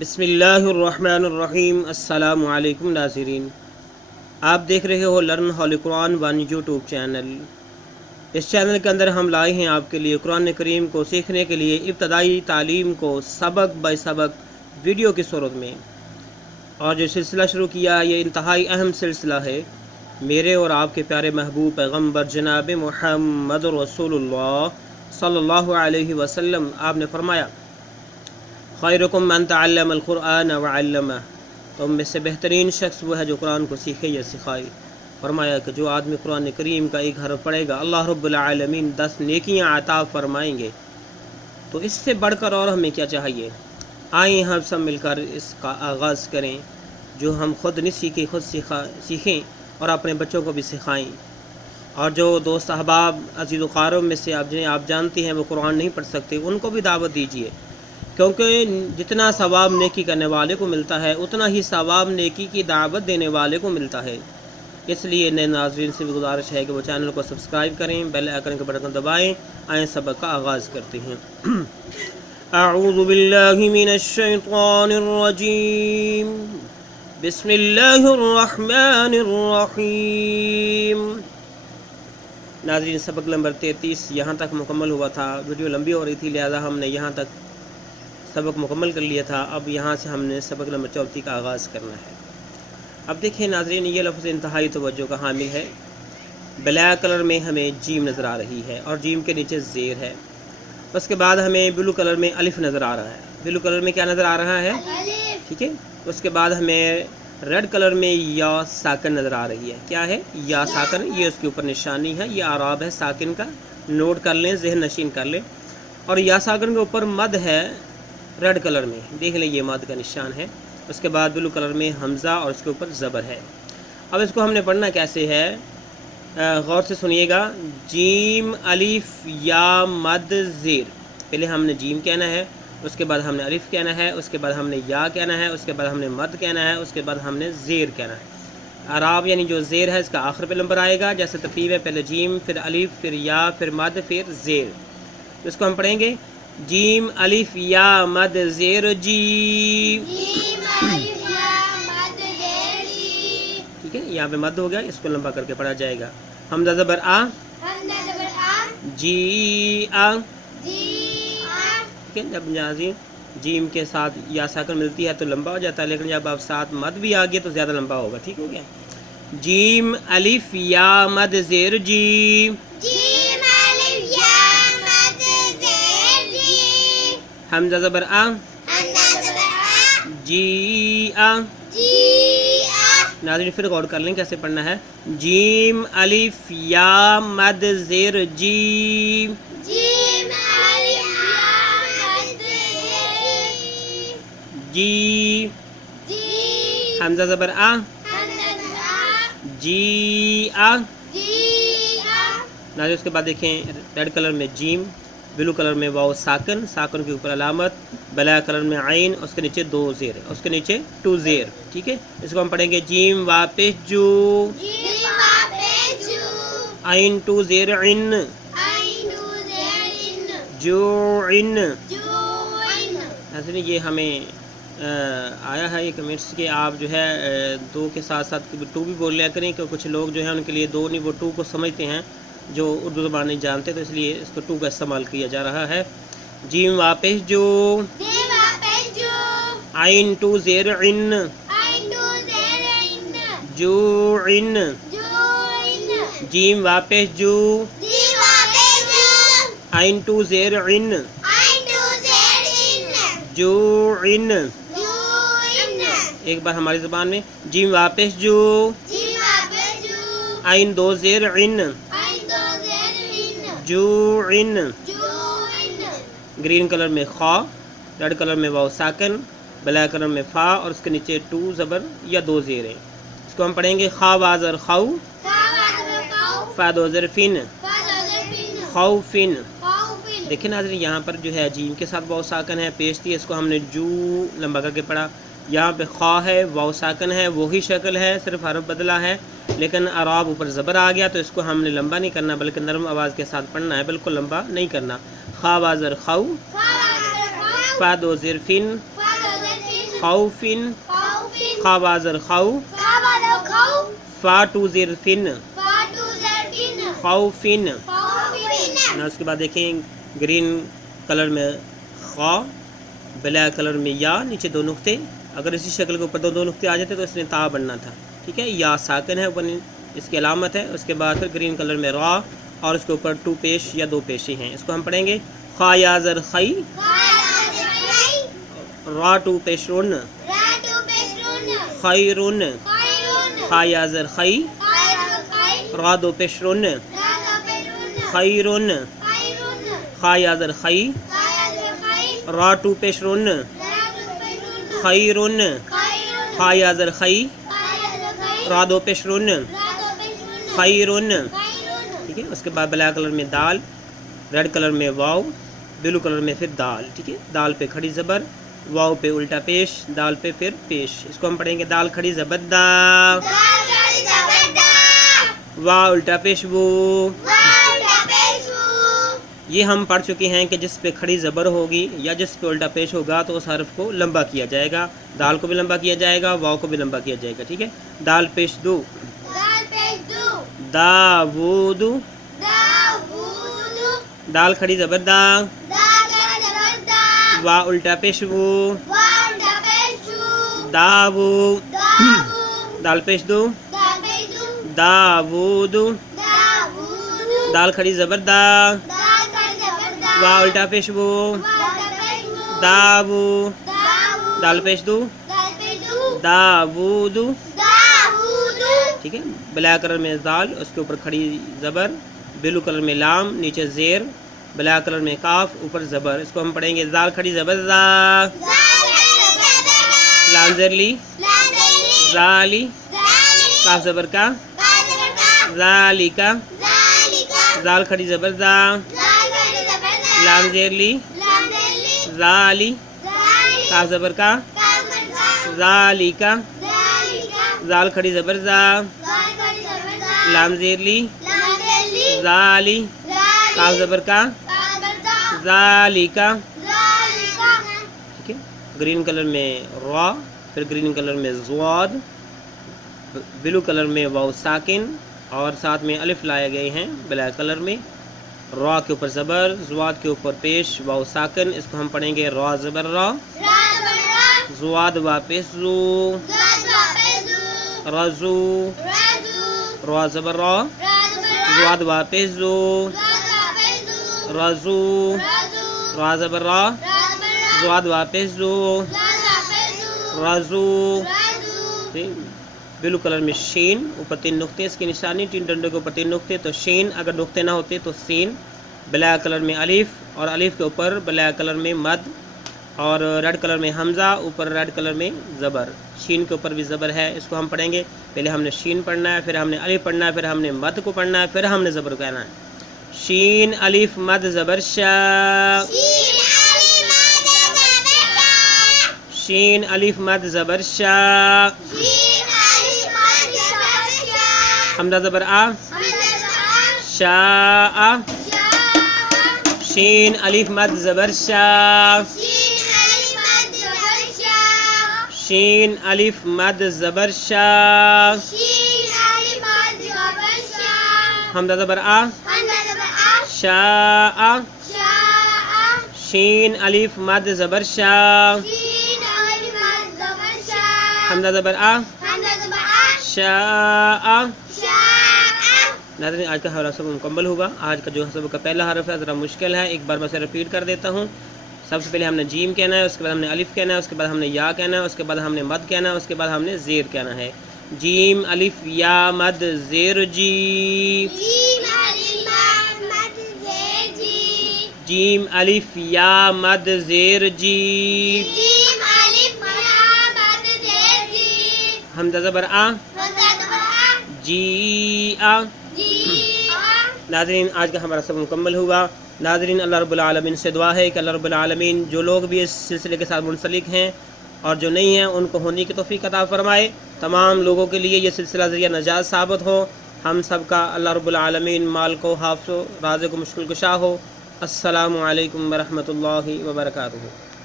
بسم اللہ الرحمن الرحیم۔ السلام علیکم ناظرین، آپ دیکھ رہے ہو learn holy Quran one YouTube channel. اس چینل کے اندر ہم لائے ہیں آپ کے لیے قرآن کریم کو سیکھنے کے لیے ابتدائی تعلیم کو سبق بائی سبق ویڈیو کی صورت میں، اور جو سلسلہ شروع کیا یہ انتہائی اہم سلسلہ ہے۔ میرے اور آپ کے پیارے محبوب پیغمبر جناب محمد رسول اللہ صلی اللہ علیہ وسلم، آپ نے فرمایا خیرکم من تعلم القرآن وعلمہ، تم میں سے بہترین شخص وہ ہے جو قرآن کو سیکھے یا سکھائے۔ فرمایا کہ جو آدمی قرآن کریم کا ایک حرف پڑھے گا اللہ رب العالمین 10 نیکیاں عطا فرمائیں گے۔ تو اس سے بڑھ کر اور ہمیں کیا چاہیے؟ آئیں ہم سب مل کر اس کا آغاز کریں، جو ہم خود نہیں سیکھیں خود سیکھیں اور اپنے بچوں کو بھی سکھائیں۔ اور جو دوست احباب عزیز و قارب میں سے جنہیں آپ جانتے ہیں وہ قرآن نہیں پڑھ سکتے، ان کو بھی دعوت دیجیے، کیونکہ جتنا ثواب نیکی کرنے والے کو ملتا ہے اتنا ہی ثواب نیکی کی دعوت دینے والے کو ملتا ہے۔ اس لیے نئے ناظرین سے بھی گزارش ہے کہ وہ چینل کو سبسکرائب کریں، بیل آئیکن کے بٹن کو دبائیں۔ آئیں سبق کا آغاز کرتے ہیں۔ اعوذ باللہ من الشیطان الرجیم، بسم اللہ الرحمن الرحیم۔ ناظرین، سبق نمبر 33 یہاں تک مکمل ہوا تھا۔ ویڈیو لمبی ہو رہی تھی لہذا ہم نے یہاں تک سبق مکمل کر لیا تھا۔ اب یہاں سے ہم نے سبق نمبر 34 کا آغاز کرنا ہے۔ اب دیکھیں ناظرین، یہ لفظ انتہائی توجہ کا حامل ہے۔ بلیک کلر میں ہمیں جیم نظر آ رہی ہے اور جیم کے نیچے زیر ہے۔ اس کے بعد ہمیں بلو کلر میں الف نظر آ رہا ہے۔ بلو کلر میں کیا نظر آ رہا ہے؟ ٹھیک ہے۔ اس کے بعد ہمیں ریڈ کلر میں یا ساکن نظر آ رہی ہے۔ کیا ہے؟ یا ساکن، یہ اس کے اوپر نشانی ہے، یہ اعراب ہے ساکن کا، نوٹ کر لیں، ذہن نشین کر لیں۔ اور یا ساکن کے اوپر مد ہے ریڈ کلر میں، دیکھ لیں یہ مد کا نشان ہے۔ اس کے بعد بلو کلر میں حمزہ اور اس کے اوپر زبر ہے۔ اب اس کو ہم نے پڑھنا کیسے ہے؟ غور سے سنیے گا۔ جیم الف یا مد زیر، پہلے ہم نے جیم کہنا ہے، اس کے بعد ہم نے الف کہنا ہے، اس کے بعد ہم نے یا کہنا ہے، اس کے بعد ہم نے مد کہنا ہے، اس کے بعد ہم نے زیر کہنا ہے۔ اعراب یعنی جو زیر ہے اس کا آخر پہ نمبر آئے گا، جیسے ترتیب ہے، پہلے جیم، پھر الف، پھر یا، پھر مد، پھر زیر۔ اس کو ہم پڑھیں گے جیم الف یا مد زیر جیم۔ ٹھیک ہے، یہاں پہ مد ہو گیا، اس کو لمبا کر کے پڑھا جائے گا۔ حمزہ زبر آ، جی آ۔ ٹھیک ہے، جب ناظرین جیم کے ساتھ یا ساکن ملتی ہے تو لمبا ہو جاتا ہے، لیکن جب آپ ساتھ مد بھی آ گیا تو زیادہ لمبا ہوگا۔ ٹھیک ہو گیا؟ جیم الف یا مد زیر جیم۔ حمزہ زبر آ، جی آ۔ ناظرین پھر غور کر لیں کیسے پڑھنا ہے۔ جیم الف یا مد زیر جیم۔ جی، حمزہ زبر آ، جی آ۔ ناظرین اس کے بعد دیکھیں ریڈ کلر میں جیم، بلو کلر میں واو ساکن، ساکن کے اوپر علامت، بلیک کلر میں عین، اس کے نیچے 2 زیر، اس کے نیچے 2 زیر۔ ٹھیک ہے، اس کو ہم پڑھیں گے جیم واپس جو، عین 2 زیر عن، جو عن۔ یہ ہمیں آیا ہے یہ کمنٹس کہ آپ جو ہے 2 کے ساتھ ساتھ 2 بھی بول لیا کریں، کہ کچھ لوگ جو ہیں ان کے لیے 2 نہیں، وہ 2 کو سمجھتے ہیں جو اردو زبان نہیں جانتے، تو اس لیے اس کو 2 کا استعمال کیا جا رہا ہے۔ جیم واپس جو، عین 2 زیر عن، جو عن۔ جیم واپس جو، عین 2 زیر عن، جو عن۔ ایک بار ہماری زبان میں جیم واپس جو، عین 2 زیر عن، جو عن۔ گرین کلر میں خا، ریڈ کلر میں واو ساکن، بلیک کلر میں فا اور اس کے نیچے 2 زبر یا 2 زیر ہیں۔ اس کو ہم پڑھیں گے خا وازر خو، فا 2 زر فن، خوفن۔ دیکھیں ناظرین یہاں پر جو ہے جیم کے ساتھ واو ساکن ہے، پیش تھی، اس کو ہم نے جو لمبا کر کے پڑھا۔ یہاں پہ خا ہے، واو ساکن ہے، وہی شکل ہے، صرف حرف بدلا ہے، لیکن اعراب اوپر زبر آ گیا تو اس کو ہم نے لمبا نہیں کرنا بلکہ نرم آواز کے ساتھ پڑھنا ہے، بالکل لمبا نہیں کرنا۔ خا وازر خو، فا 2 زر فن، خوفن خوازر خو فا ٹو زیر فن خوفن. اس کے بعد دیکھیں گرین کلر میں خا، بلیک کلر میں یا، نیچے دو نقطے. اگر اسی شکل کے اوپر دو نقطے آ جاتے تو اس نے تا بننا تھا. ٹھیک ہے، یا ساکن ہے اوپر اس کی علامت ہے. اس کے بعد پھر گرین کلر میں را اور اس کے اوپر 2 پیش یا 2 پیشی ہیں. اس کو ہم پڑھیں گے خا یا زر خی، را 2 پیش رن، خیرن، خا یا زر خی، را 2 پیش رن، خیرن، خا یا زر خی، را 2 پیش رن، خیرن، خا یا زر خی، را 2 پیش رن، خیرن. ٹھیک ہے، اس کے بعد بلیک کلر میں دال، ریڈ کلر میں واو، بلو کلر میں پھر دال. ٹھیک ہے، دال پہ کھڑی زبر، واو پہ الٹا پیش، دال پہ پھر پیش. اس کو ہم پڑھیں گے دال کھڑی زبر دا، وا الٹا پیش وو. یہ ہم پڑھ چکے ہیں کہ جس پہ کھڑی زبر ہوگی یا جس پہ الٹا پیش ہوگا تو اس حرف کو لمبا کیا جائے گا. دال کو بھی لمبا کیا جائے گا، واو کو بھی لمبا کیا جائے گا. ٹھیک ہے، دال پیش دو، داود، دال کھڑی زبر دا، وا الٹا پیش وو، داو، دال پیش دو، داود، دال کھڑی زبر دا، وا الٹا پیش وو، داو، دال پیش دو، داود. ٹھیک ہے، بلیک کلر میں دال، اس کے اوپر کھڑی زبر، بلو کلر میں لام، نیچے زیر، بلیک کلر میں کاف، اوپر زبر. اس کو ہم پڑھیں گے دال کھڑی زبر زا، لام زیر لی، زالی، کاف زبر کا، زالی کا، دال کھڑی زبر زا، لام زیر لی، زالی، کاف زبر کا، زالی کا، زال کھڑی زبر زا، لام زیر لی، زالی، کاف زبر کا، زالی کا. ٹھیک ہے، گرین کلر میں را، پھر گرین کلر میں زواد، بلو کلر میں واو ساکن اور ساتھ میں الف لائے گئے ہیں بلیک کلر میں. را کے اوپر زبر، زواد کے اوپر پیش، واو ساکن. اس کو ہم پڑھیں گے را زبر را، زواد واپس زو، رزو، را زبر را، زواد واپس زو، رزو، را زبر را، زواد واپس زو، رزو. بلو کلر میں شین، اوپر 3 نقطے اس کی نشانی، 3 ڈنڈوں کے اوپر 3 نقطے تو شین. اگر نقطے نہ ہوتے تو سین. بلیک کلر میں الف اور الف کے اوپر بلیک کلر میں مد اور ریڈ کلر میں حمزہ، اوپر ریڈ کلر میں زبر. شین کے اوپر بھی زبر ہے. اس کو ہم پڑھیں گے، پہلے ہم نے شین پڑھنا ہے، پھر ہم نے الف پڑھنا ہے، پھر ہم نے مد کو پڑھنا ہے، پھر ہم نے زبر کو کہنا ہے. شین الف مد زبر شا، شین الف مد زبر شا، حمزہ زبر آ، شاء، شین الف مد زبر شا، شین الف مد زبر شا، حمزہ زبر آ، شاء، شین الف مد زبر شا، حمزہ زبر آ، شاء. ناظرین، آج کا ہمارا سبق مکمل ہوگا. آج کا جو سبق کا پہلا حرف ہے ذرا مشکل ہے، ایک بار میں اسے رپیٹ کر دیتا ہوں. سب سے پہلے ہم نے جیم کہنا ہے، اس کے بعد ہم نے الف کہنا ہے، اس کے بعد ہم نے یا کہنا ہے، اس کے بعد ہم نے مد کہنا ہے، اس کے بعد ہم نے زیر کہنا ہے. جیم الف یا مد زیر جی، جیم الف یا مد زیر جی، حمزہ زبر آ، جی آ. ناظرین، آج کا ہمارا سبق مکمل ہوا. ناظرین، اللہ رب العالمین سے دعا ہے کہ اللہ رب العالمین جو لوگ بھی اس سلسلے کے ساتھ منسلک ہیں اور جو نہیں ہیں ان کو ہونے کی توفیق عطا فرمائے. تمام لوگوں کے لیے یہ سلسلہ ذریعہ نجات ثابت ہو. ہم سب کا اللہ رب العالمین مال کو حافظ و رازق و مشکل کشا ہو. السلام علیکم ورحمۃ اللہ وبرکاتہ.